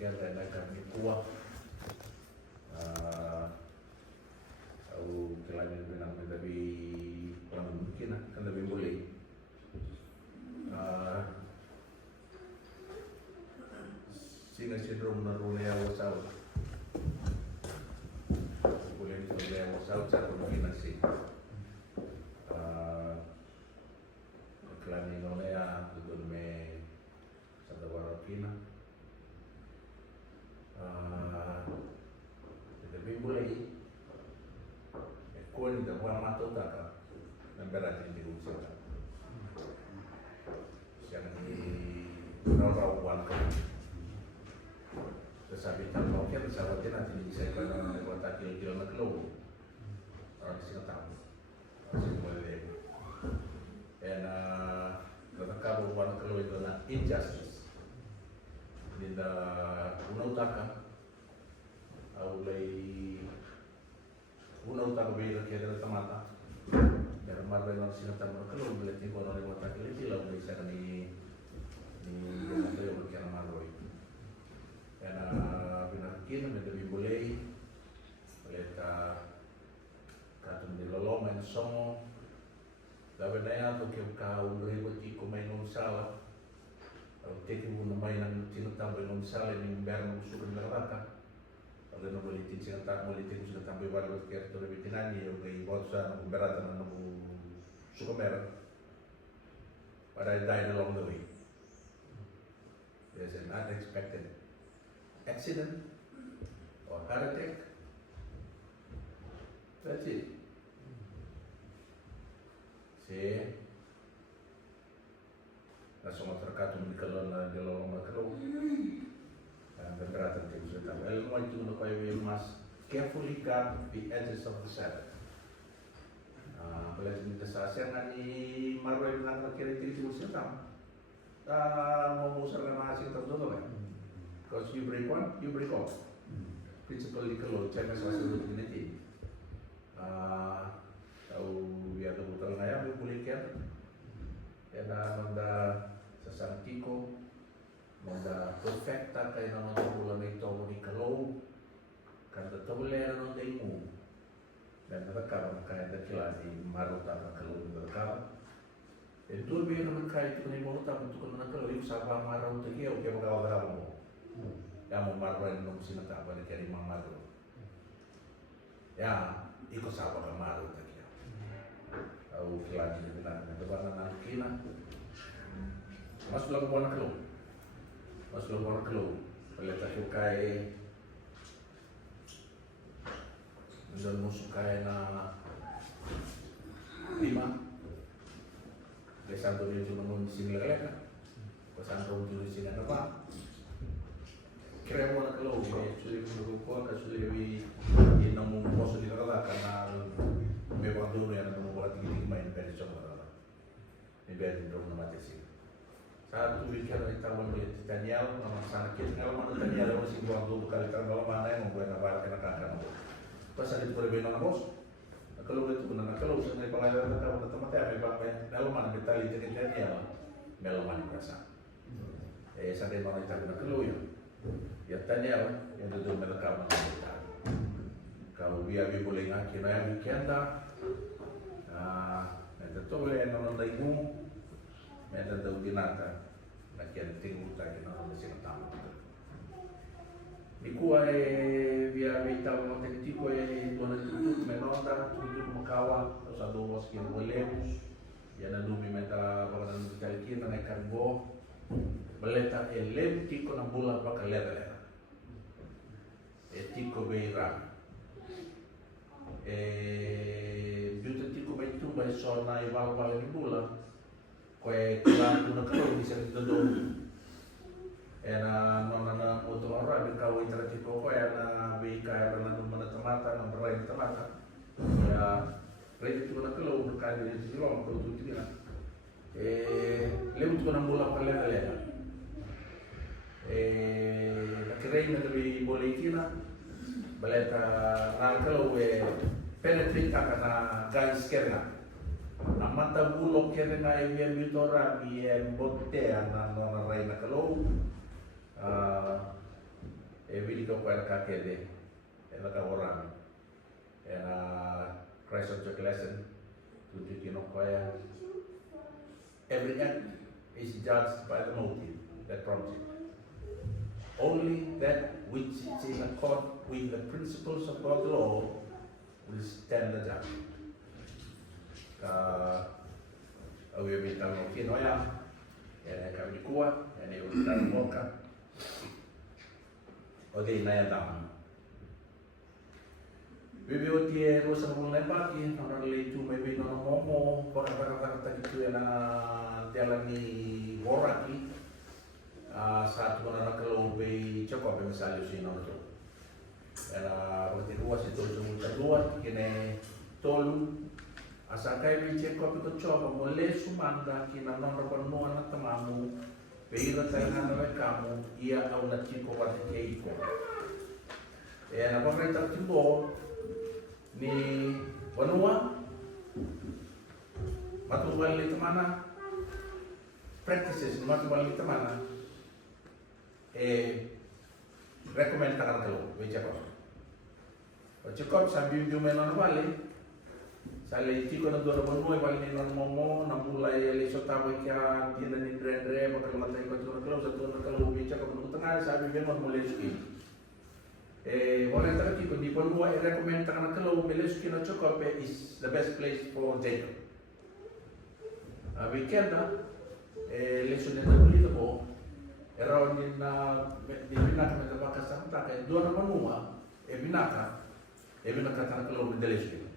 guerra na kami kuah au kailangan din namin lebih kurang mungkin kan lebih boleh sehingga cenderung menurunnya wasau boleh menurunnya wasau cara kemungkinan sih kailangan nolnya betul me sada warapina lebih boleh kuan da buang mata taka nambaratin di usia siang di rawan ka sabi tan mo kaya sabi natin isa ka na nagwata kilo na kilo orang sila tamu masih boleh and nakakabo buwan kilo ito na injustice din da unaw taka aulay unaw taka beda kaya da tamata pero marbe na sila tamu kilo bilat ni kono ni wata kilo tilaw na isa ni nato yung kaya na maroy and pinakkin na lebih boleh ulit katong niloloma ng songo dapat na yan kung kau ulit ko may nung sala o teki mo na may nang sinatambay nung sala yung berang gusto ng narata pag ano ulitin sinatambay ulitin ko sinatambay bago kaya ito rin tinanyi yung kay bot sa beratan na nung sukamera but I died along the way. There's an unexpected accident or heart attack. That's it. See, langsung terkait dengan kalau makro, beberapa things kita. I want you to know we must carefully guard the edges of the saddle. Apalagi kita sasaran ni maroy dengan kira-kira itu siapa? Mau musar dengan hasil tertentu kan? Because you break one, you break all. Principally kalau cakap soal ini, tahu biar kebutuhan saya boleh kan? Ya nanda sesantiko, nanda perfecta kaya nanda bulan itu ni kalau kan tetap boleh nanda imu dan terkadang kaya terkila di maruta kalau terkadang. Itu biar nanda kaya itu ni maruta untuk nanda kalau itu sabah maruta kia oke magawa berapa yang memarah nung sinatapa ni kaya mang maru ya iko sabah ka maru takia au kilani ni bilang na bana na kina masuk buwan kelo paleta ko kay ndon musu kay na 5 Santo dia cuma mau di sini lagi kan, Santo di sini apa? Kira mau nak keluar, sulit menurut gua kan sulit lebih namun pos di kala karena memang dulu yang mau buat tinggi main dari coba ini dari dulu nama sih. Satu bicara kita mau melihat Daniel, nama sana kita kalau mana Daniel masih buang dulu kali kalau mana yang membuat apa kena kakak. Pas ada perbedaan bos. Kalau itu benar, kalau usah dari pelajaran kita teman-teman ya, bapak kalau mana kita lihat Daniel, kalau mana berasa. Sampai mana kita kena keluar ya Daniel yang itu merekam kita. Kalau dia boleh ngaji yang kita, nanti tu boleh nonton ibu, nanti tahu binatang, nanti tinggal lagi nonton mesin tamu. Iku ay via vital no tectico ay dona tutu menonda tutu makawa os adobos que volemos ya na dumi meta baganan talki na karbo beleta elem tiko na bula baka lera tiko beira biuta tiko baitu bai sona ibal bal ni bula ko e klan tu na kalo bisa dito nona untuk orang di kau interaksi pokok na bika na mana temata na berai temata ya rate itu na kalau berkali di sini orang kalau tu tidak lewat kena bola kalian akhirnya na lebih boleh kina baleta na kalau penetrate karena guys kerana na mata bulok kerana yang bitora yang botte na nona rai na kalau para kakede, ela ka orang, ela Christ of the lesson, to kaya. Every act is judged by the motive that prompts it. Only that which is in accord with the principles of God's law will stand the judgment. Awi bintang mungkin oya, ya kami kuat, ya bintang moka. Oke, naya tamu. Bibi tie rosa mulai pagi, orang lecu maybe nono momo, bakar tadi ya na jalan ni boraki. Saat mana kalau be cukup misalnya sih nono tu. Era berarti luas itu semua luas, kini tolu. Asakai be cukup itu coba boleh sumanda kina nono penuh anak temamu. Beira tangan kamu, ia au nak ciko wati keiko. Na pemerintah Timor ni Banua matubal itu mana practices matubal itu mana recommend takkan kalau baca apa cukup sambil jumen non balik sale tiko na dora Banua balik ni non momo na mulai le sota baca dia ni dre bakal matai ko tu kalau satu na kalau baca ko tengah sambil memang mulai ski orang tadi pun di Banua recommend karena kalau Meles kena cukup is the best place for Jacob. Weekend lesson yang terbeli tu po, era ni na di binaka kita pakai sampai tak dua nama Banua, binaka tanah kalau Meles ni.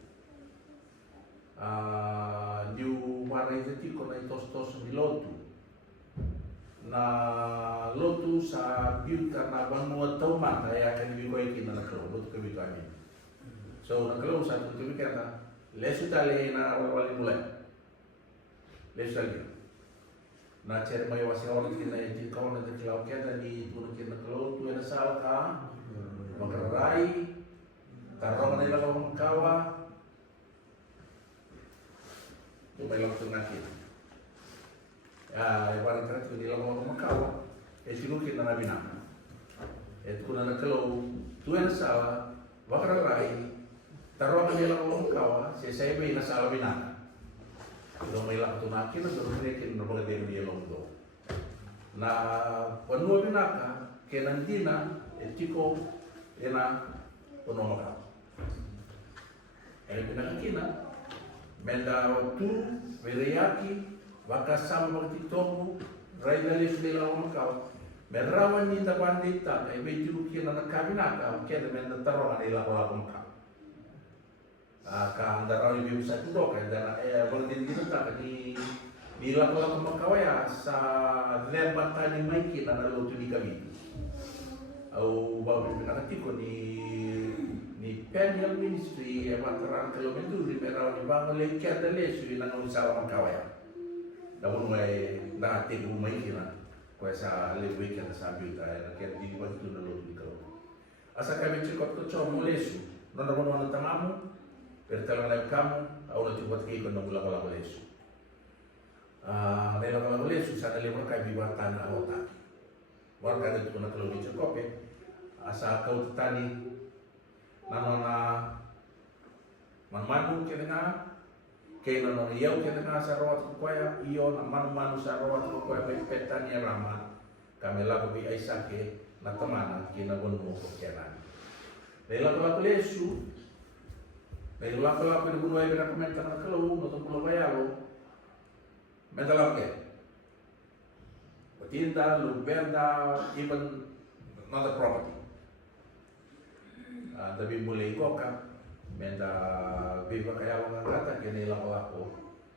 Di warai jadi kau naik tos di lotu. Na lotu sa biut karena Banua tau mata ya akan dibikoi kita nak keluar lotu kebito amin. So nak keluar satu tu kata lesu tali na awal mulai lesu tali. Na cari mai wasi orang kita yang kau nak keluar kita di turun kita keluar tu yang salah ka makarai tarong nila kau kawa tu belok tu nanti. Ibarat kata tu di lawan rumah kau, silukin na binaka. Kuna na kalau tu yang salah, bakar rai, taruh di lawan kau, saya be na salah binaka. Kalau may lang tu nakin, na mereka na bagay dia long do. Na Banua binaka, kenandina, tiko, ena penuh kau. Binaka kina, menda tu, bereyaki. Baka sama magtitongo, raidalis nila ang makaw. Merawan ni tabandita, ay may jurukin na nagkabinaka, kaya naman nataroan nila ang makaw. Kaandaraw yung sa tudok, kaya wala din ginata, nila ko lang makawaya sa lebata ni Mikey na naluto ni kami. Au bago pinakatiko ni Peniel Ministry, matarang kilometro, di merawan ni Bangalay, kaya dalis yung nangunsawa makawaya. Namun may natin umay kina kaya sa lewe kaya sa biuta na kaya di ba ito nalulog di kalau asa kami cikot ko cho molesu non naman tamamu pero talaga kamu au na tibot kay ko nang wala molesu may wala molesu sa lewe kay bibatan na ota warga dito na kalau di cikot asa kau tani nanona manmanu kaya kaya na iyaw kaya nga sa rawat ko kaya iyo na manu sa rawat ko kaya may petan niya rama kami lago bi ay sake na tamana kinabon mo ko kaya na may lago lesu may lago ni bunuay na komenta na kalau no to pulo bayalo may dalag ke patinda lubenda even not a property tapi mulai ko ka menda biba kaya mga kata kanila ko ako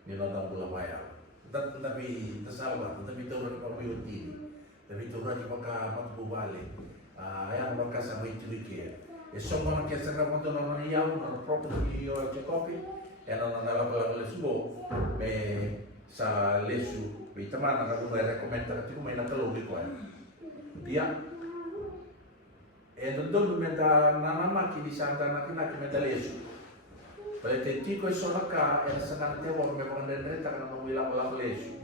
nilang bulawaya tapi tasawa tapi turun pa beauty tapi turun pa ka matbubali ayan magkasama ito dikiya so mga kesera mo doon naman iyaw na property yo kopi ano na nalabala lesbo may sa lesu may taman na may rekomenda ko may nakalubi ko dia doon menda nanama kini santa na kinakimenda lesu. Pada tiko solaka yang senang tewa memang dan tak nak mengulang lesu.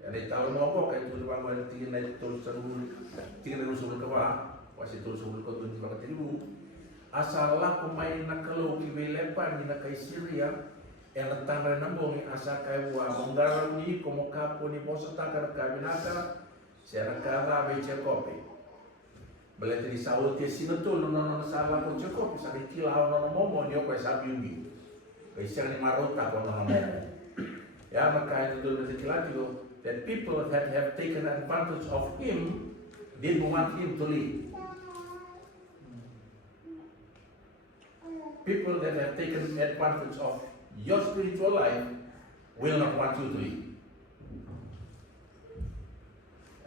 Yang tahu mau apa kan itu bang tinggi naik terus seru tinggi terus seru kewa Wasi tu sul ko tu ba tribu. Asal la pemain nak kalau ki lepan ni nak kai Syria yang tanda nambong asa kai wa menggaram ni como kapo ni bosa takar kabinata sera kara be Jacob. Beletri Saul ti sinatul no sala ko Jacob sa kilau no momo ni ko sa biubi. Kai sera ni marota ko no momo. Ya maka itu dulu sekilas that people that have taken advantage of him didn't want him to leave. People that have taken advantage of your spiritual life will not want you to leave.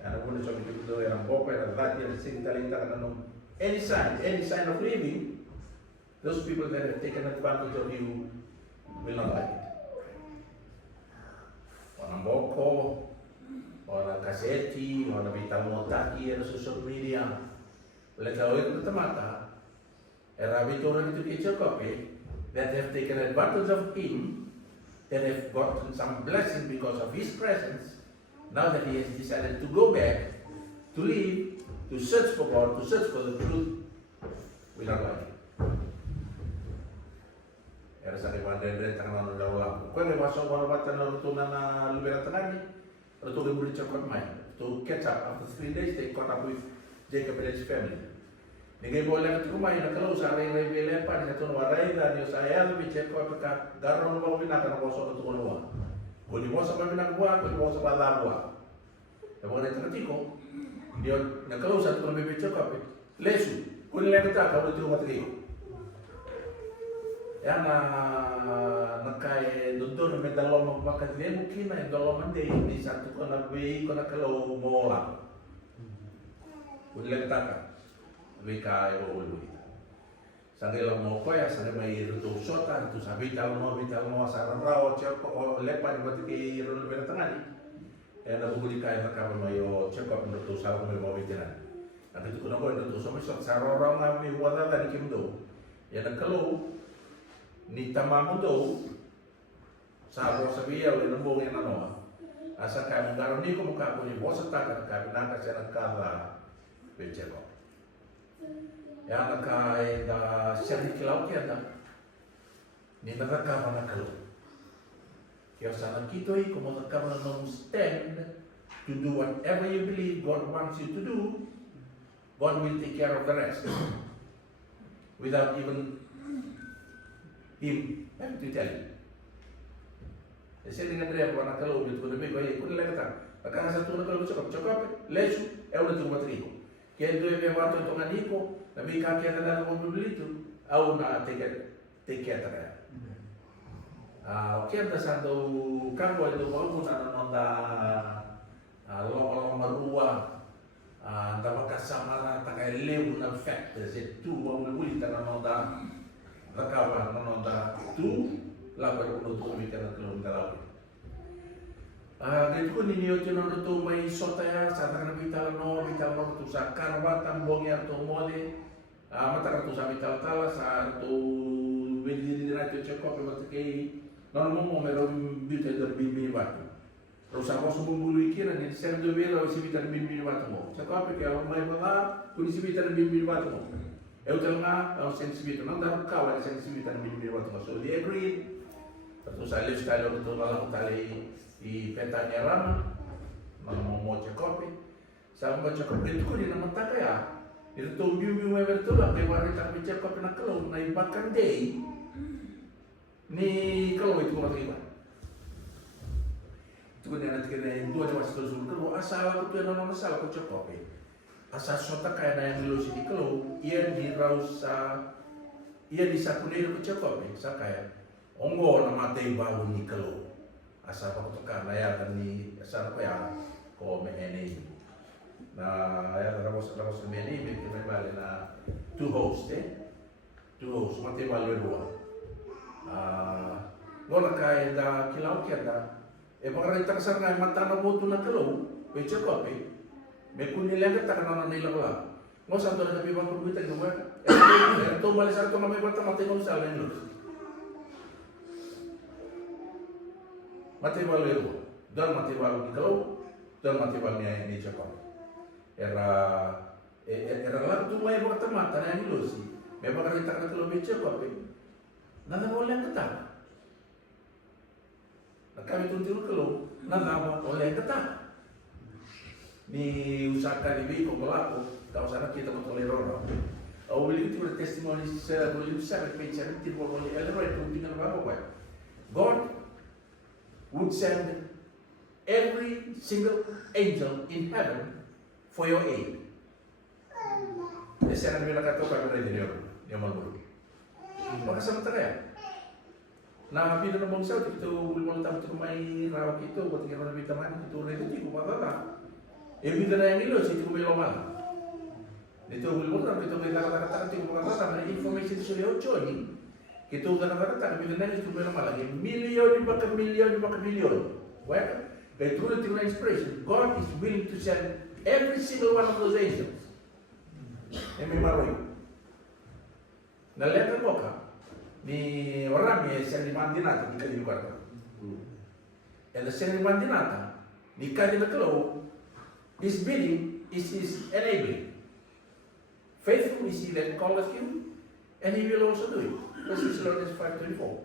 And I want to show you to yang bapa yang lagi yang sing talenta kanong any sign of leaving, those people that have taken advantage of you will not like it. Orang boko, orang kaseti, orang vital motaki, orang social media, boleh tahu itu mata. Era orang itu Jacob that have taken advantage of him, that have gotten some blessing because of his presence. Now that he has decided to go back, to leave, to search for God, to search for the truth, we not like it. Era sakit pandai tangan orang ulang. Kau ni masuk orang batan orang tu nana luar tengah ni, orang tu boleh cakap main. To catch up after 3 days, they caught up with Jacob and his family. Ninguém boleh nak kumai nak kalau sehari ini belepan satu warai dan yo saya lebih cek kau pekat garam mau bina kana bosok tu kono. Kau di bosok bina buat, kau di bosok bala buat. Tapi orang itu ko dia nak kalau satu lebih cek kau lesu. Kau ni lagi tak kau itu mati. Ya nak kai duduk ni dalam makan dia mungkin na dalam mandi di satu kona be kona kalau mola. Kau lagi tak Vika o ulu. Sange lo mo koya sange mai rutu sota tu sabita mo saran rao cheko o lepa ni bati ki ru le tengani. Na buguli kai maka mai o cheko rutu saran mo bitena. Ati tu ko rutu so mi sot saran rao na mi wada da ni kimdo. Ya na kalau ni tamamu do sa ro sabia o no bonge na no. Asa kai ngaro ni ko muka ko ni bosa ta ka na ka sera kala pecheko. Ya nakai da seri kilau kia da ni nakaka mana kalau kia sana kita i como nakaka no stand to do whatever you believe God wants you to do. God will take care of the rest without even him having to tell you. Saya dengan dia mana kalau betul lebih kau ikut lagi tak? Akan satu nak kalau cakap lesu, udah tu buat ribu. Kaya doon may wato itong aniko, na may kakya na lang mo bibilito, au na take care kaya. Kaya na sa do kanggo ito mo na nanda long marua, na magkasama na takay lew ng factors, ito mo bibilita na nanda nakawa na nanda ito, laban ko nutuwi ka ng tulong dalawi. Ganito ko ninyo ito na ito may sotaya sa tangan vital no ito sa karwatan bongya ito mole matakan ito sa vital tala sa ito bendiri na ito check up ito kay nono mo meron vital der bimbi batu terus ako sumubulu ikiran ni sen do vela si vital bimbi batu mo check up kay may mga kung si vital bimbi batu mo ito nga sen si vital nang dapat kawan sen si vital bimbi batu mo so they agreed terus sa lifestyle ito malang tali di petanya Rama, mau cekop, sama cekop itu kau di nama tak ya, itu tuh biu betul lah, lewat tak cekop nak kalau naik makan day, ni kalau itu mau terima, itu kau nanti kena dua jam setelah suruh kalau asal aku tuh nama masalah aku cekop, asal sota kayak yang dulu sini kalau ia di rausa, ia di sakulir aku cekop, saya kayak, onggo nama teh bau ni kalau. Asal aku tukar ya kan ni asal apa ya ko meheni na ya ramos meheni me vale na two host mate vale dua ngora kai da kilau kia da pagara itakasar ngai matana botu na kalau pe cekop me kuni lagi tak kana na nila bala ngo santo na kapi bangku kita ngwa to mali sarto na me bata mate ngom sa lenlos mati balu dan mati balu di kalau dan mati balu ni cakap era Era lá tu mai bota mata na ni losi. Me baka kita kana kalau beche ko pe. Nada boleh kata. Kami tunjuk kalau nada boleh kata. Ni usahakan ini ko pelaku, kau sana kita mentolerar. Au beli itu testimoni saya boleh bisa berbicara tidak boleh elevate tuntukan apa. God would send every single angel in heaven for your aid. Saya akan bilang kata apa yang dia mau buru. Maka sama teraya. Nah, bila nak bangsa itu boleh tahu tu mai rawak itu buat kita lebih teman itu rezeki ku apa. Bila na yang ilo situ ku belum mal. Itu boleh tahu itu mereka kata-kata itu apa na information sudah ojo ni. Itu kata-kata bila na itu belum mal lagi million. Well, by true divine inspiration, God is willing to send every single one of those angels. Emi maroi. Naleta boka ni orang yang send mandinata di kali luar. And the send mandinata ni kali nakalo is bidding is enabling. Faithful is he that calleth you, and he will also do it. Thessalonians 5:24.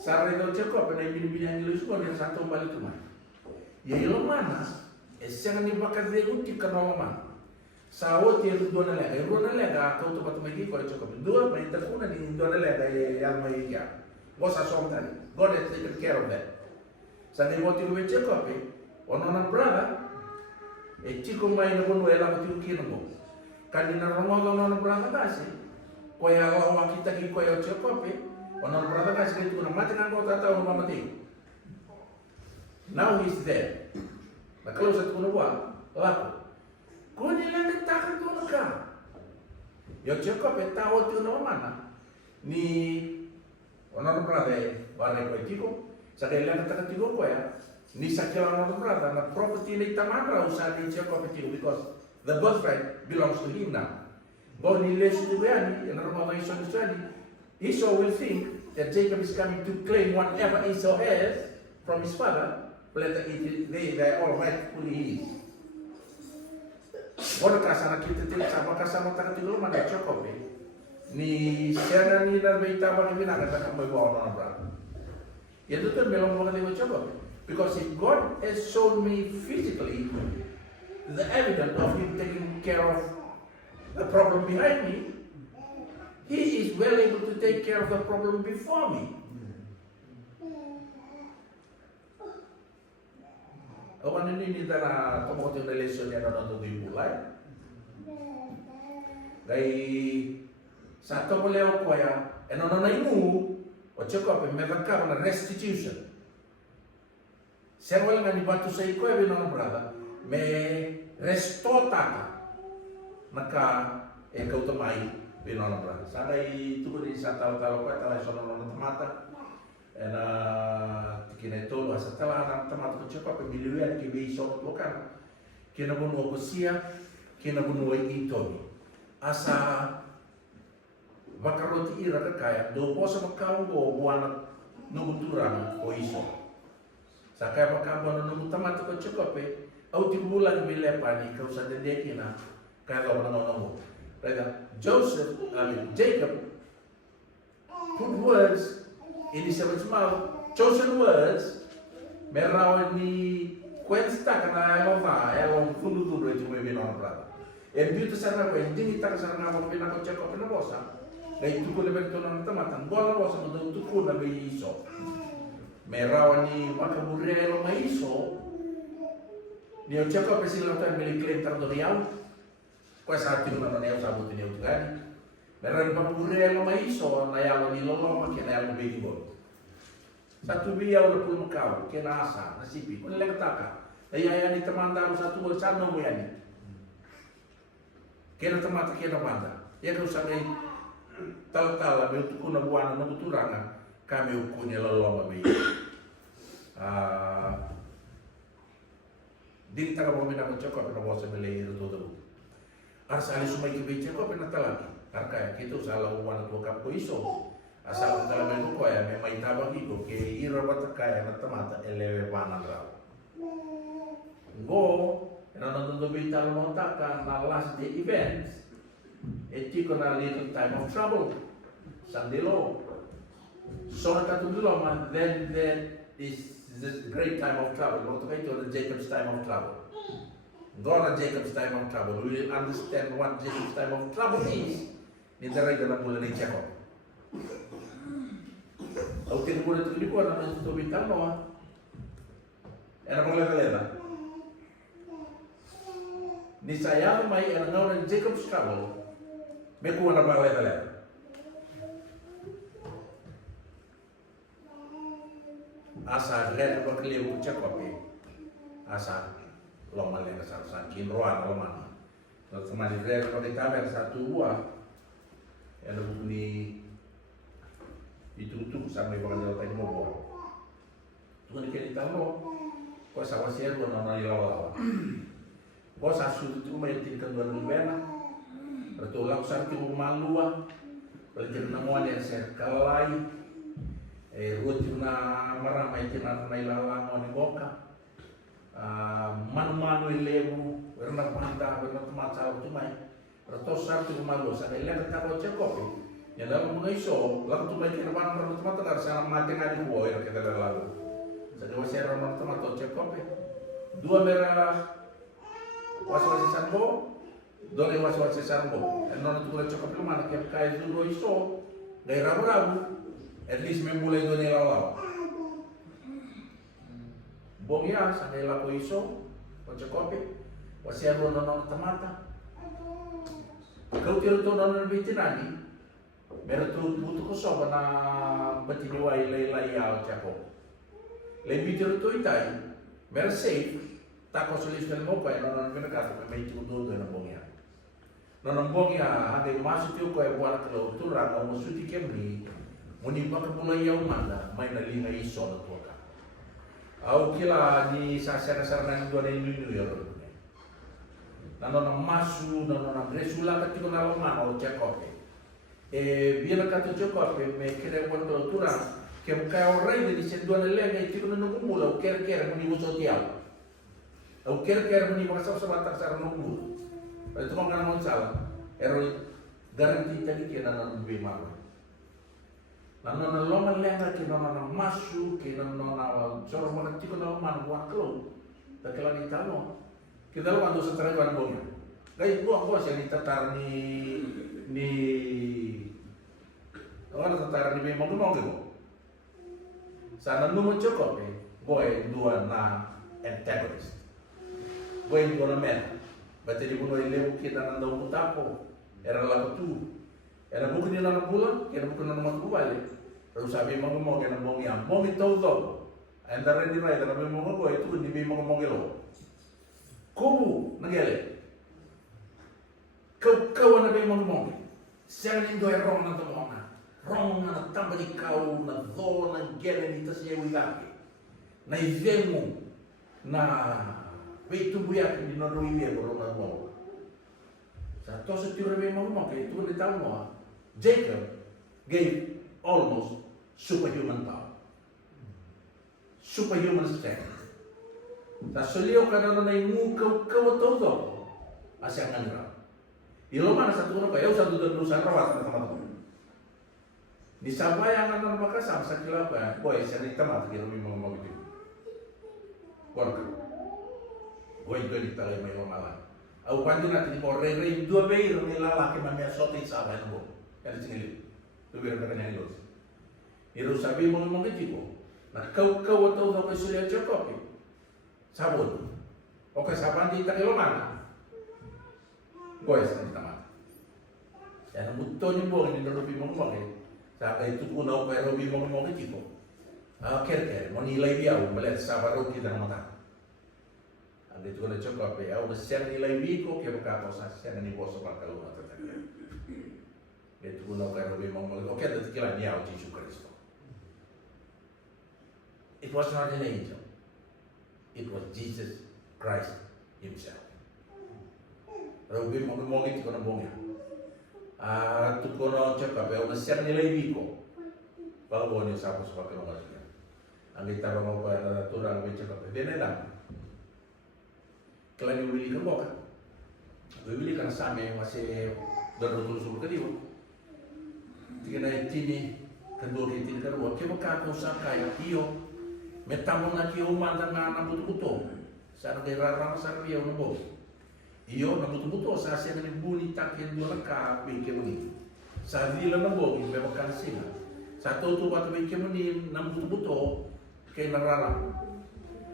Sarah itu cakap pada bini-bini yang ilus pun yang satu balik rumah. Ya ilmu mana? Jangan dipakai deguti kerana mana? Sawot yang dua nalega kau tu patut lagi kau cakap dua perintah pun ni dua nalega yang mai dia. Bos asal tadi. God has taken care of that. Sani waktu itu cakap orang brother, cikgu main pun wala mati ukin mo. Kanina rumah orang brother kasih. Kau yang awak kita kau yang cakap orang brother kasih itu nama dengan kau tak tahu nama mati. Now he's there. Nah kalau satu kuno buat, laku. Kau ni lagi takkan tu nak. Yang cakap tahu tu nama mana? Ni orang brother barang kau itu, saya lagi takkan tu kau ya. Ni sakit orang brother, na property ni taman usah dia cakap itu because the birthright belongs to him now. But ni lesu tu ni, yang orang mahu Esau ni, Esau will think that Jacob is coming to claim whatever Esau has from his father. Later they all rightfully his. Orang kasar kita tidak sama kasar mata kita dulu mana cukup ni sekarang ni dah berita apa ni nak kata kamu bawa orang berapa? Itu tu belum boleh kita cukup. Because if God has shown me physically the evidence of Him taking care of the problem behind me, He is well able to take care of the problem before me. Orang ini tara tomo ko relation yang ada untuk dimulai. Gay satu boleh aku ya, enono na imu, o cakap mereka na restitution. Saya boleh ngani batu saya ko ya binono berada, me restota, maka kau temai binono berada. Sadai tu di satu tahun ko talai sono nono mata. Kina itu setelah anak teman tu cakap pemilihan kibei soal tu kan, kina bunuh kusia, kina bunuh itu. Asa bakar roti ira kaya, do posa makau go buana nubuturan o iso. Sakaya bakar buana nubuteman tu cakap au tibulan bilepani kau sadar dia kina kaya kau menang. Jacob put words in his servant's mouth, chosen words, merawat ni kuensta kena elong fundu itu mungkin orang berada. Yang itu sana ini tak sana ngapa pun aku cakap pernah bosan. Dan itu boleh bertolong teman-teman. Bola bosan untuk tu nabi iso. Merawat ni maka buraya elong iso. Dia cakap persilakan milik klien terdoriau. Kuasa hati mana dia sabut dia tu kan. Meron pa buraya lo maiso na yalo ni lolo makin na yalo bigol. Satu biya udah pun kau kena asa nasibi. Kung lekataka, nayaya ni temanda satu bersama mo yan. Kena temata kena banda. Ya kau sangai tal-tal may utukun na buwan na buturangan kami ukunya lolo mabay. Di taga mo mina ko choko na bosa milay ito to. Arsa ali sumay kibeche ko pinatalaki. Karena kita salah uwan at wakap ko iso. Asal talaga ko ya may tabang iko kay ira batakaya na tamata eleve panan raw. quando vital montaka na last day events, e tiko na little time of trouble, sandilo. So katulilo man, then that is the great time of trouble. Not to the Jacob's time of trouble. Gonna Jacob's time of trouble. We will understand what Jacob's time of trouble is. Nintara dalam bulan ini Jacob. Au tin bulan itu lipo na itu vital no. Era panglalala. Ni saya mai era ngaw Jacob's trouble. Me kuha na panglalala. Asa red bakliu Jacob. Asa loma lenga sa kinroan loma. Lalu semani red bakliu tamer satu buah. Yang ni itu sama ibu kan jalan mau buat. Tuhan dikira tahu, kau sama siapa pun orang lawa. Kau sasu itu meyakinkan dua ribuan, bertolak sakit rumah luar, belajar namuan yang serkalai, rutina meramai kena nailala mau boka, manu lebu, berenang pantai, berenang tempat sahur cuma, bertolak sakit rumah luar, saya lihat kalau cekop. Yang dalam mga iso, lalu tu baik kita barang orang teman teman sana mati ngadi buah yang kita lalu. Jadi wasir orang teman tu cekop. Dua merah was sambo, dua was sambo. Non tu cekop lu mana kita kaya dulu iso, dari rabu, at least memulai dua lalu. Bong ya, sana lalu iso, cekop. Wasir orang teman. Kau kira tu non bitin ani. Meron butuh ko sa na batiniway lay-layaw siya ko. Lebih itu itai, meron safe, tako soliskan mo pa, nonon pinakato may tutudo na bongya. Nonon bongya, hanggang masuk yung ko ay buwan kalo turang o musuti kemni, muni ba kapulay yaw manda, may nalinga iso na tuwa ka. Aw kila ni sasara-sara na doon ay New York. Nonon masu, nonon resula katiko na laman o check off. Biar kata Jacob, me kira quando turang, che un cao re di dicendo nelle leghe ti non kumula, o kira muni musotial. O kira muni masa sama tak sar nunggu. Itu mangana mon sala. Ero garanti tadi kira nan be malu. Nan loma lenga ki nan masu ki nan awal soro mana ti kono man waklo. Takela ni tano. Kita lo quando setra kan bongnya. Gai buah bos yang ditatar ni orang tentara ni memang mau sana nu cukup boy dua na antagonist boy dua na men berarti di bunuh lebu kita nanda umutapo era lagu tu era bukan di dalam bulan era bukan dalam waktu balik terus sabi mau kena mau yang mau itu tuh antara di mana tapi mau boy itu di memang mau gelo kubu nagele kau na memang mau siang indo erong na tumonga rong na tamba di kau na do na gele ni tas yewi laki na ivemu na veitu buya di nono iwe boro na mo sa to se tiu rebe mo ke tu ni tau mo Jacob gave almost superhuman power superhuman strength sa solio kana na ingu kau todo asya nganira ilo mana satu orang kaya satu dan dosa rawat teman-teman. Di Sabaya yang akan makasam sakila apa? Boy, saya ni tamat kira memang begitu. Korka. Boy, dua di talai mai malam. Aku panjang nanti mau rei dua bayi ni lala ke mamia sotin Sabaya nabo. Yang cingili. Tu biar mereka nyanyi los. Iru sabi mau begitu. Nah kau tahu kau sulia Jacob. Sabun. Oke saban di tak mana? Boy, saya ni tamat. Yang muto ni buang ni dalam bimong buang. Sampai itu pun aku kalau bimong itu kok. Kira mau nilai dia, melihat sahabat kita mata. Ada itu kalau cukup ya, aku share nilai biko kira berapa share ni bos apa kalau mata tak. Itu pun aku kalau bimong oke, ada kira dia uji syukur itu. It was not an angel. It was Jesus Christ Himself. Kalau bimong itu kena bongnya. Tu kono cakap ya, udah siap nilai biko. Kalau boleh siapa sebagai orang lain. Angin taruh mau pada turang cakap dia nelang. Kelani wili kan boka. Wili kan same masih berdotul sul kadiwa. Tinggal tini kedua tini kedua. Kau makan kau sakai iyo. Metamo na kio manda na buto-buto. Sa nagirarama sa riyaw na bo. Iyo na buto-buto sa siya na buni takin do na ka pinke muni. Sa dila na bo in makan sila. Sa toto wat pinke muni na buto-buto kay narara.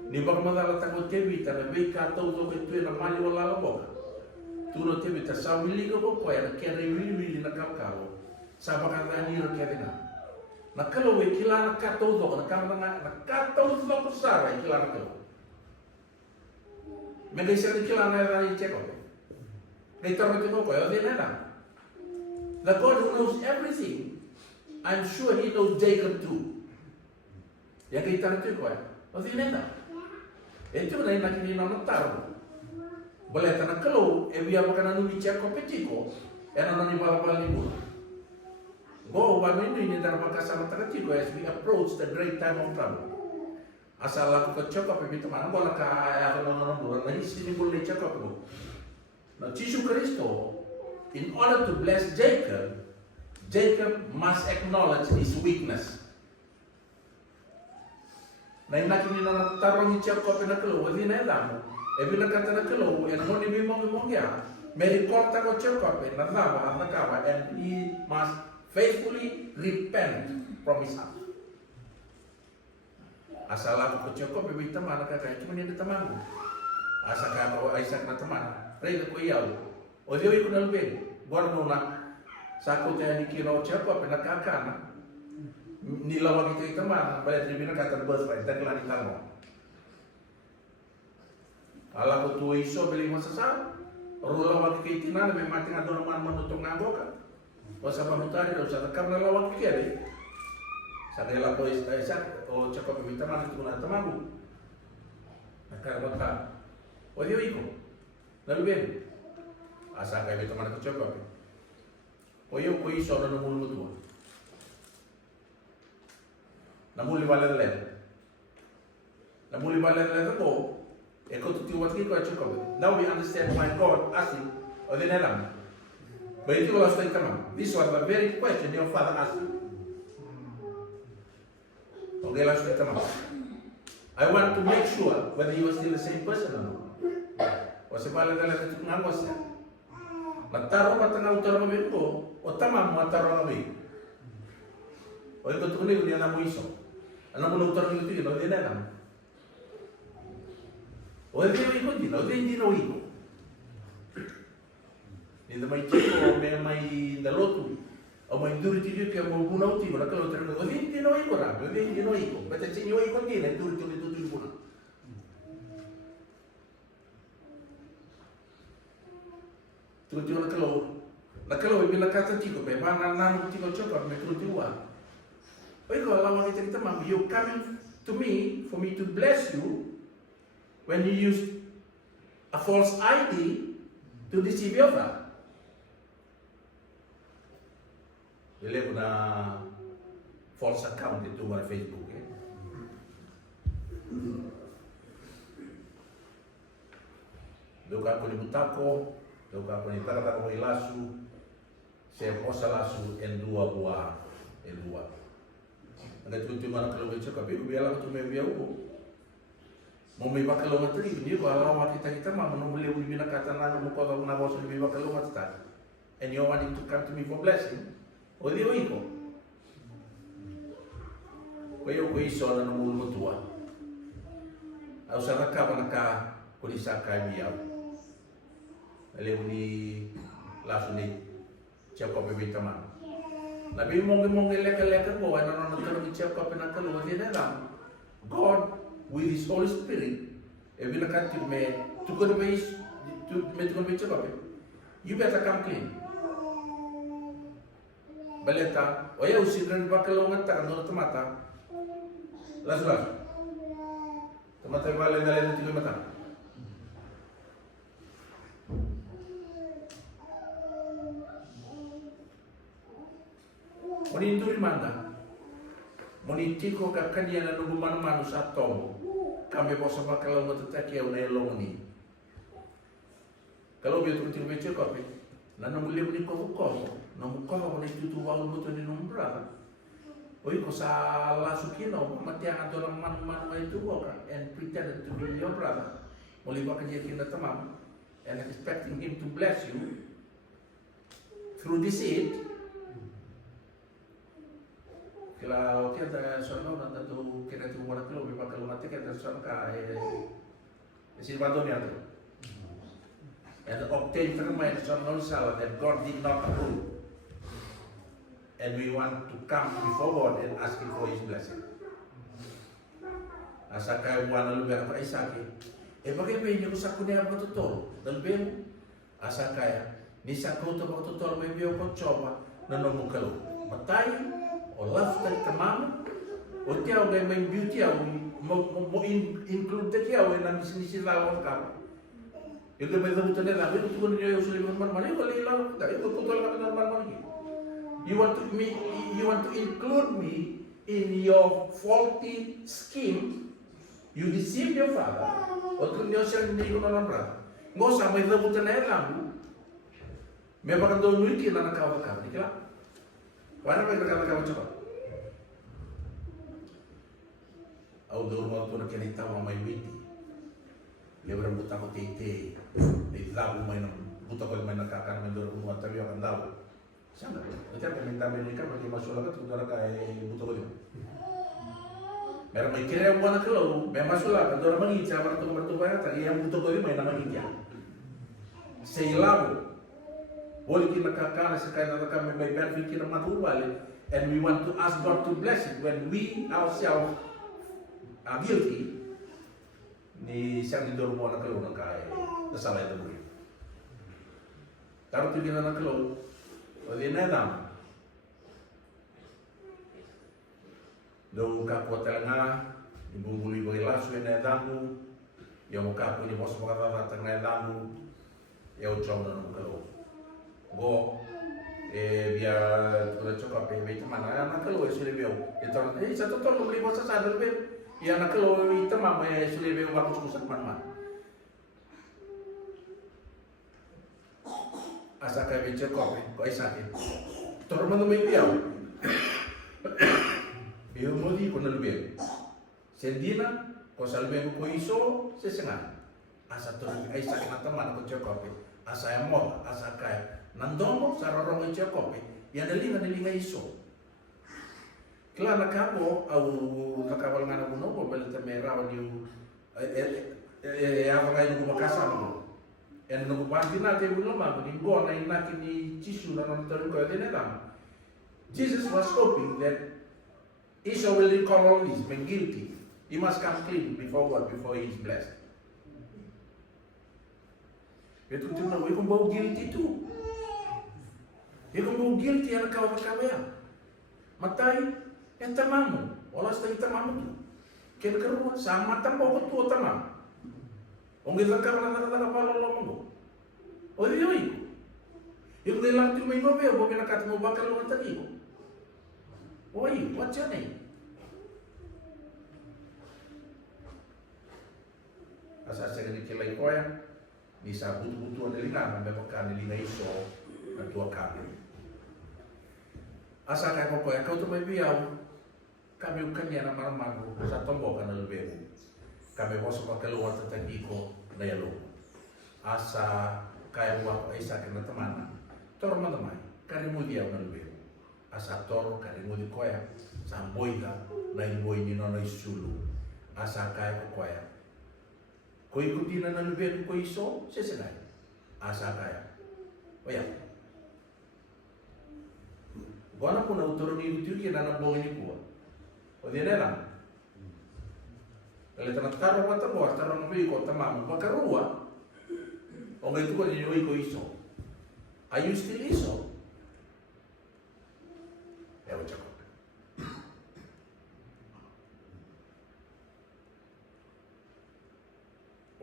Ni baka madala tango tebita na be ka toto ke na mali wala la boka. Tuno tebita sa wili ko ko ya kere wili na kakao. Sa baka ni ro kere na. Nakalo we kila nakato do nakato do ko sara kila nakalo. Mega isa kila na ra cheko. Later mo ko yo din na. The God who knows everything, I'm sure he knows Jacob too. Ya kita ngerti ko ya. O din na. Ito na nakini na nataro. Boleh tanah kalau biar bukan anu bicara kompetiko, anu nani balapal ni pun. Go bago ini dalam makasama terkecil as we approach the great time of trouble. Asal aku kecokap begitu mana bola kaya kalau orang bulan lagi sini boleh cakap bu. Nah, Yesus Kristo, in order to bless Jacob, Jacob must acknowledge his weakness. Nah, ini nak taruh ni cakap pernah keluar di dalam. Bila kata nak keluar, yang mau dimong ya, meri kota kau cakap pernah lama anak kawan, and he must faithfully repent from his heart. Asal aku kecokop bebek teman kakak cuma dia teman. Asal kalau Aisyah na teman, rela ko iyaw. O dia ikut dalam bed. Buat nuna, saku saya dikira cokop pernah kakak na. Nilawag itu teman, balik dari bina kata bus pak, dan kelani tamu. Kalau aku tuh iso beli masa rulawag kitinan memang tinggal dua man menutup ngaboka. Wasa pamutari do sa karena lawak kiri. Sa dela ko isa o chako bibita man itu na tamagu. Nakar bata. O dio iko. Lalu ben. Asa kay bibita man ko chako. O yo ko iso na mulu mutua. Namuli balele. Namuli balele ko. Eko tu wat ko chako. Now we understand why God asked him o dinelam. But itu kalau sudah teman, this was the very question your father asked you. Okay, last sudah teman. I want to make sure whether you are still the same person or not. Wasi pala dalam itu ngangosnya. Mataro matanga utara mabit ko, o tamam mataro mabit. O ito tukuni ko niya na mo iso. Ano mo utara nito yun, o di na lang. O di na iko din, o di na iko. Hindi may chiko, may dalotu, o may duri-tiri kaya mo bunaw tiko, nakalo tayo, o hindi no iko na, o hindi no iko. Basta sinyo iko din, ay duri-tiri bunaw. Turo-tiro nakalo, ibila kata tiko, pe, mananang tiko chokap, may turo-tiwa. O iko, alam mo kita ma'am, you coming to me, for me to bless you, when you use a false ID to deceive your father. Ele na false account itu di Facebook ya. Doka ko ni butako, doka ko ni kata ko ilasu, saya posa lasu en dua buah, en dua. Ada tu mana kalau baca tapi biarlah tu membiau. Mau memang kalau materi ni kalau kita mah menunggu bina kata na mo ko na boss ni memang kalau mata. And you want to come to me for blessing. O di iko. Kuya ko iso na nung mutua. Au sa ka naka kulisa ka biya. Ale ni lasu ni chapa bebita man. Nabi mong leka ko ano na tero ni chapa pinakalo di na. God with his Holy Spirit binakati me tukon base to me tukon base chapa. You better come clean. Baleta, o ya usiran bakalongan ta ano tomata. Lasu. Tomata bale dale dito mata. Oni nduri manda. Moni tiko ka kanya na nungu manu sa tomo. Kami bosa bakalongan tataki au na eloni. Kalau dia tu tiru becek kopi, nana mulai beli kopi, namu kopi mulai tutu wau betul ni nombra. Oi ko salah sukino, mati ang ato lang man itu kan, and pretended to be your brother. Mulai kau kerja kita tamam, and expecting him to bless you through this seed. Kalau kita sono nanti tu kita tu mana kalau memang kalau nanti kita sono si bantu ni ada. And obtain from my eternal salad that God did not approve. And we want to come before God and ask Him for His blessing. Asa kaya buwan na lugar pa isaki. Bagaimana niyo sa kunya ang tutol? Dalbin, asa kaya ni sa kuto ang tutol may biyo ko choba na namukalo. Matay o love tali tamam o tiyaw gay may beauty mo include tiyaw na misinisilawan ka. Yung may zabutan nila, ito tugon niyo yung suliman man, wala ilang, ito tutol ka normal man. You want to include me in your faulty scheme. You deceive your father. O kung niyo siya hindi ko nalamra. Ngo sa may zabutan na ilang, may baka doon nyo na nakawag di kila? Wala may nakawag siya. Au doon mo ito na kinita mo may witi. Lebaran buta ko tete, di labu main buta ko main nakakan main dorong buat tapi akan tahu. Siapa? Nanti apa minta mereka bagi masuk lagi tu dorong kayak buta ko dia. Mereka mikir yang buat kalau, memang masuk lagi dorong mengica bertu banyak tadi yang buta ko dia main nama mengica. Seilabu, boleh kita nakakan sekarang nakakan may bad fikir matu balik, and we want to ask God to bless it when we ourselves are guilty. Ni siyang didor mo na kalo ng kaya nasalay na buhay. Taro ito gina na kalo, o di na edam. Do kapwa nga, ibubuli ko ilaso na edam mo, yung kapwa ni Boss makatatatang na edam mo, yung chow na nung kalo. Go, biya tulad siya kape, may tamana, na kalo, sila biyaw. Ito, sa totoo, lumuli mo sa sadal, biyaw. Ya nak kalau itu mama ya sudah beberapa waktu susah mana. Asa kaya bicara kopi, kau isaki. Torman tu membiau. Iyo modi kau nalubeng. Sendina kau salubeng kau iso sesengan. Asa tu isaki mata mana kau bicara kopi. Asa yang mau, asa kaya. Nandong sarorong bicara kopi. Yang delinga iso. Kila nakamo au nakawal nga na mo balita mera wali apa ngayon ko makasama. And nung panti natin mo naman linggo na inakin ni Jesus na nonton ko din lang. Jesus was hoping that Esau will recall all this, be guilty. He must come clean before God, before he is blessed. Betul tu na, kung bau guilty tu. Kung bau guilty ang kawal-kawal. Matay. Yang tamamu, wala sa tamamu tu. Kaya karuan sama tambo ko tu tamam. Ong kita ka na pala mo. Oi. Yung nilang tu may nobe, bo minakat mo bakal mo tadi mo. Oi, what's your name? Asa ni kilay ko yan. Ni sa butu-butuan nilingan, may pagkanilingay iso, nagtuwa kami. Asa kaya ko kau tu may biyaw. Kami kanya na maramago sa tombo ka na lubego. Kami ko sa pagkaluwa at tagiko na yalo. Asa kaya mo ay sa akin na tamana. Toro mo naman, karimudiyaw na lubego. Asa toro, karimudi ko ya. Sa boy ka, na boy ni nono isulu. Asa kaya ko kaya. Ko ikuti na lubego ko iso, sesenay. Asa kaya. O yan. Gwana po na uturo ni Ibu Tiyo na nabongin ni Kuwa. O di na lang. Kaya tanataro ka tabo, taro ng ko, tamamu, magkaruwa. O ngayon ko ninyo ko iso. Are you still iso? Ewan siya ko.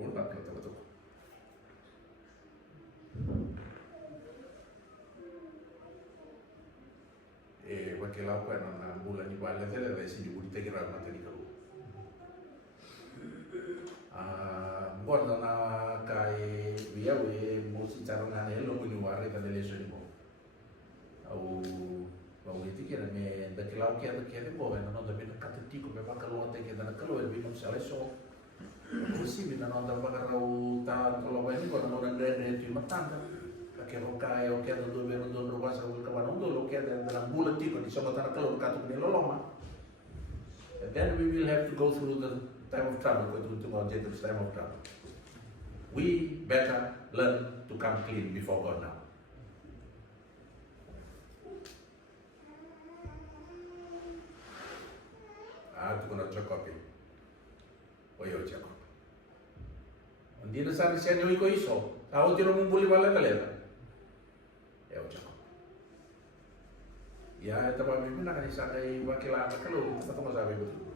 Ulat na tabo ko. Wakila ko na bulan ni bala tele da si juri tegira na tele ko. Buat na kai biya we mo mo si cara ngane lo mo ni wari ta dele so ni mo au mau itu kira me da kilau kia de bo na no da bina katiti ko me baka lo te ke da kalo e bino sale so si bina no da baka rau ta to lo ni ko no da de ti matanda ke ro kai o ke do be do ro basa ko ka no do lo ke da bula ti ko di so ta kalo ka to ni lo loma. And then we will have to go through the time of trouble, go through the time of trouble. We better learn to come clean before God now. Tu kena cakap ni, oyo cakap. Andi na sana siya niyo iko iso, tahu tiro mumbuli bala kalera. Ya cakap. Ya, itu apa mimpi nak kisah dari wakilan kalau kita tunggu sampai betul.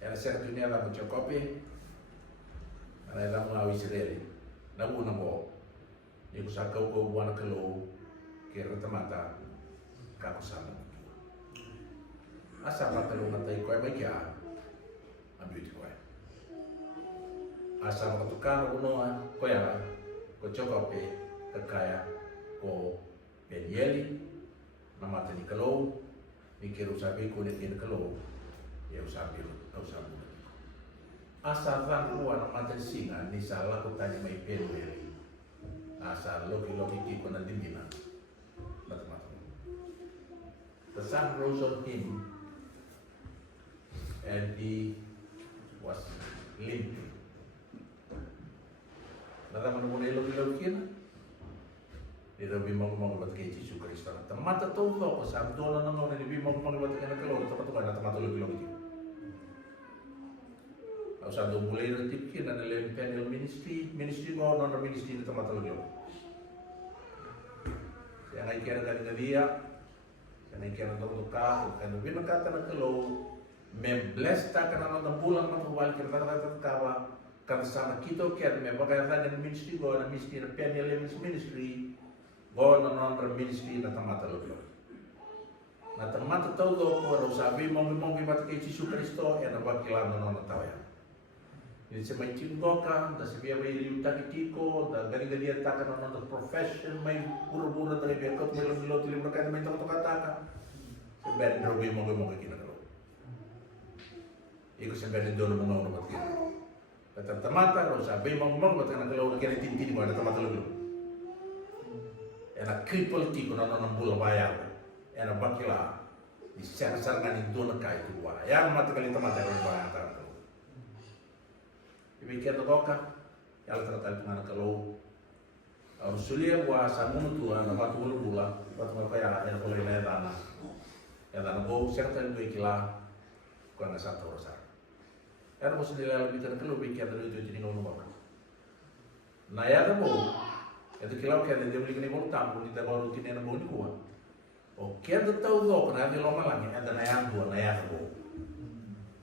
Yang saya dunia lah mencokopi, ada yang melalui Israel, nabu nabo, yang usah kau buat kalau kira temata kau sama. Asal mata lu mata ikut baik ya, ambil itu kau. Asal mata tukar unoa, kau ya, kau cokopi, kekaya, kau penyeli. Namata ni kalau mikir usabi ko ni kalau ya usabi asal ran ko namata singa ni sala ko tanya mai pele asal logi ko na dimina mata the sun rose on him and he was limping nada manu logi kina Ira bimong buat kay Yesus Kristo. Tamata to ko sa dola na ngone ni bimong buat kay na kalo to ka na tamata lo kilo. Au sa do mulai na tipki na le panel ministry go no ministry na tamata lo kilo. Yang ay kaya na dia, yang ay kaya na to ka, kan bimong ka na kalo mem bless ta kana na bulan na wal kaya ta kawa kan sana kito kaya me bagay na ministry go na ministry na panel ministry Go na non ministry na tamata lo. Na tamata tau do ko sabi mo bat kay Yesus Kristo e na bakilan na non tawya. Ni se mai tingoka da se bia mai liuta kitiko da gari dia ta kana non profession mai pura dari bia ko melo tili mereka mai to kata. Se ben robi mo kina lo. Iko se ben do mo bat kina. Kata tamata ro sabi mo bat kana lo kina tintin mo na tamata lo. Ena kripel tiko na nang bula bayar, ena bakila di sana ngani dona kai tu wa. Ya mata kali tamata kan bayar tu. Ibi kita toka, ya tertal pengan kalau sulia wa samun tu ana batu bula, batu kaya ena boleh na dana. Ya dana bo serta dua kila ko na satu rosa. Ena mo sulia lebih terkelu bikin ada itu jadi ngono ba. Na ya bo itu kilau kaya dia beli kini bolu tampung di tabaru kini na bolu kuah. Oke, ada tahu do kena di loma lagi ada nayang bo.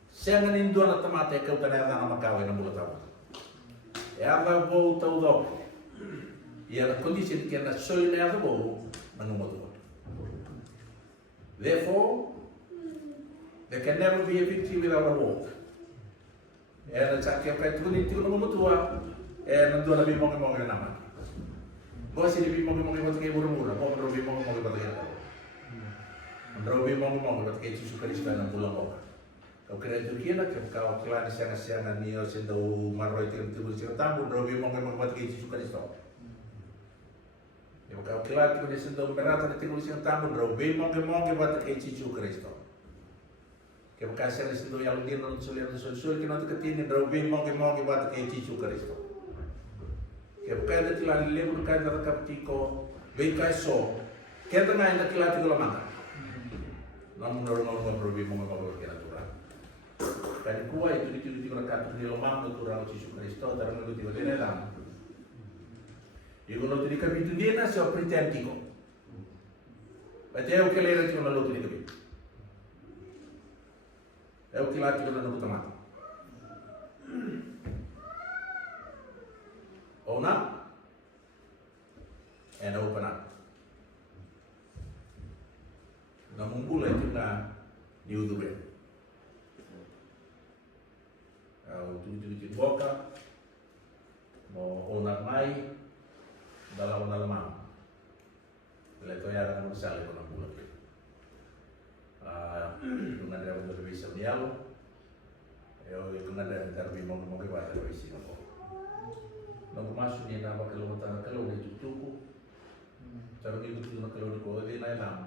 Saya ngani dua na temate kau tanah nama kau na bolu tahu. Ya ada bo tahu do. Ya kondisi kena soy na ada bo menunggu do. Therefore, there can never be a victory without a war. Ya na cakap petru ni tiga menunggu tua. Nanti ada bimong nama. Gua sih bimong buat kayak murah-murah, kau menurut bimong buat kayak apa? Menurut bimong buat kayak Yesus Kristus yang pulang kau. Kau kira itu kira kau kelar siang-siang nio sedau maroi tiru tamu, menurut bimong buat kayak Yesus Kristus. Ya kau kelar tiru sedau berata tiru tamu, menurut bimong buat kayak Yesus Kristus. Kau kasih sedau yang dia non sulit kena tu ketini, menurut bimong buat kayak Yesus Kristus. Kaya ada tilan lebu kaya terkap tiko, bekai so, kaya tengah yang tilan tiko lamang. Namun orang berubi mengabar kira turang. Dan kuah itu di rakat di lamang turang Yesus Kristus darang itu tiba tiba dalam. Ibu lo tadi kami itu dia nasi operiten tiko. Baca eu kelera tiko lo tadi kami. Eu kilat tiko lo teman. Open up and open up. Namun mulai juga diudurin. Tujuh boka mau onak mai dalam leto ya dengan misal ko ng bulat yung nandang mo sa niyalo yung nandang tarbi mo bata ko isi ako nang masuk niya na makalawatan kalau di tutuko tarong itu na kalau di ko di na lang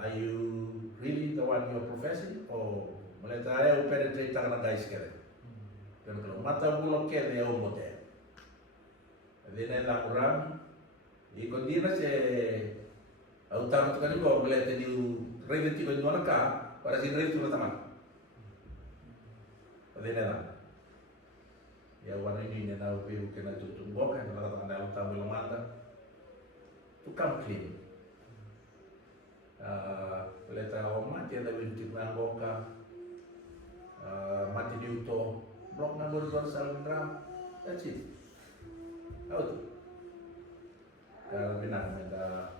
are you really the one you're professing or maleta ay penetrate ka na guys kere pero kalau mata bulok kere yung model di na lang kurang ikon di na siya utama tu kan juga boleh tadi review tiba di mana kah pada si review tu teman ada lah ya warna ini ni nak review kena tutup bokan kalau katakan dalam tamu mata tu come clean boleh tahu mati ada bintik nang boka mati di uto blok nang baru saling drum that's it out kalau benar ada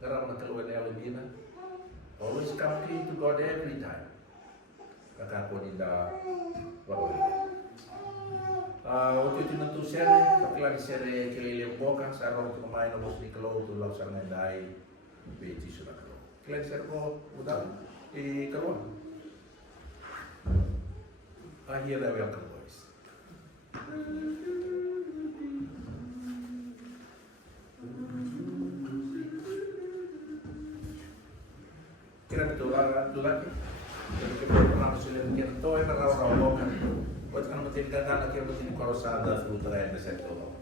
karena keluar dari Alina, always come clean to God every time. Kakak pun tidak bawa. Waktu itu nanti sere, tapi lagi sere keliling bokan, sarong untuk main nomor di keluar tu langsung mendai, beci sudah keluar. Kalian sere ko udah di keluar. Akhirnya welcome boys. Kira betul lagi. Jadi kita pernah sulit kita tahu yang raw kan. Buat kan betul kan akhir betul kalau sadar dulu terakhir di sektor. Oh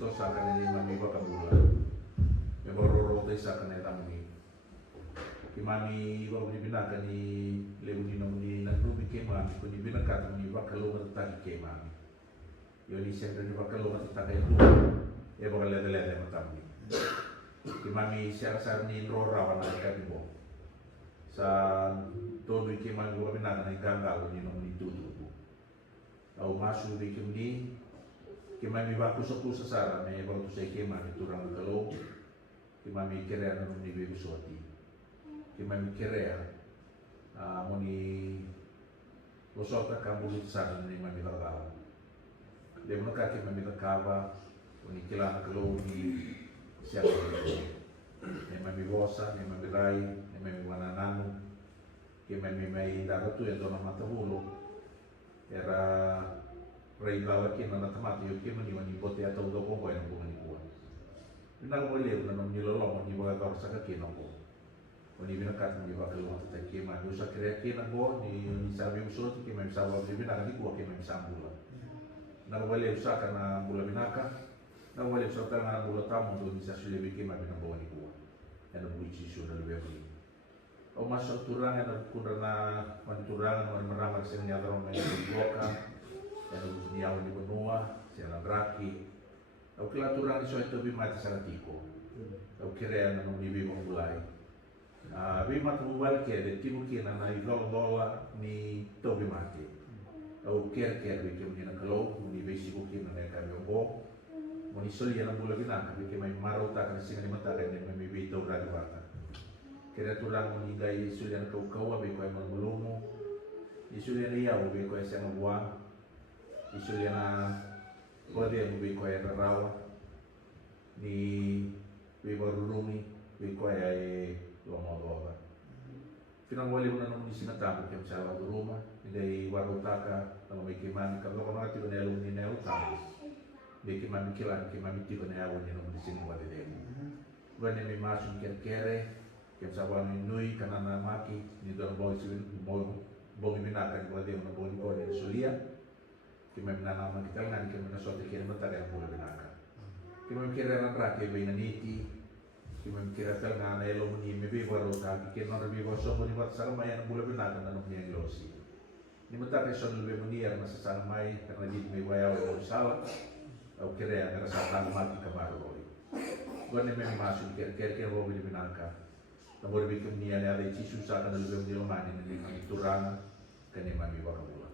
Kristo sa kanini mami bakabula. May marorotay sa kanila tamni. Kimami iwa ni binaka ni lebu ni namuni nagnubi ke mami ko ni binaka ni bakalo mataki ke mami. Yo ni sempre ni bakalo mataki itu e bakal lele matamni. Kimami siara ni rora wana kadibo. Sa todo ke mami ko binaka ni ganggal ni namuni tutu. Au masu bi kimdi kimami baku sa sara me baku sa kimami turang kalau kimami kere anu ni bebi suati kimami kere moni bosota kamu sara ni mami larala de moka kimami lakava moni kilana kalau ni siapa ni mami bosa ni mami rai ni mami wanananu kimami mai daratu ya dona mata bulu era rei lava ki na tamati yo ki mani mani pote atau do ko boy no mani ko ina mo le na no ni lo mo ni ba ka sa ka ki no ko oni bina ka ni ba ka lo ta ki ma yo sa kre ki na go ni sabi uso ki ma sa ba bina ni ko ki ma sa bula na mo le sa ka na bula binaka na mo le sa ta na bula ta mo do ni sa sule bi ki ma bina bo ni ko ena buici su na le bi o masuk turang ena kunana man turang man meramar sen nya ro me boka ena ni au ni benua sen raki au kila turang iso itu bi mati saratiko au kire ena no ni bi mo mulai bi mati mubal ke de tibu ki na i dola ni to bi mati au ker bi ki na kalo ni bi si ki na ka bi bo mo ni soli ena bula bina ka bi ki mai maro ta ka singa ni mata ka ni mai bi to ra wata kira tulang meninggai sulian kau abe kau emang melumu, isulian iya abe kau esang buang, isulian kode abe kau yang rawa, ni be baru rumi be kau yang lomba lomba. Pinang wali mana nung isi ngatamu kem salah rumah, dari warutaka, kalau mekiman kalau kau nanti kau nelu ni nelu tamu, mekiman kilan kiman itu kau nelu ni nung isi ngwali demu. Gua ni masuk kere yang sabar nui karena maki ni dalam bawah sini bawah binatang kalau dia mana bawah kau ni sulia kita menanam kita dengan kita menasuati kita mentar yang boleh binatang kita mikir orang rakyat bina niti kita mikir dengan elo meni mebi baru kaki kita orang lebih bosok meni buat sama yang boleh binatang dan punya glosi ni mentar keson lebih meniar masa sama mai karena di mewaya yang salah atau kira yang rasa tahu mati kemaru gua ni memang masuk kira bawah binatang Namun bikin niat ada isi susah kan lebih menjelma ini turang kan yang mami bakal pulang.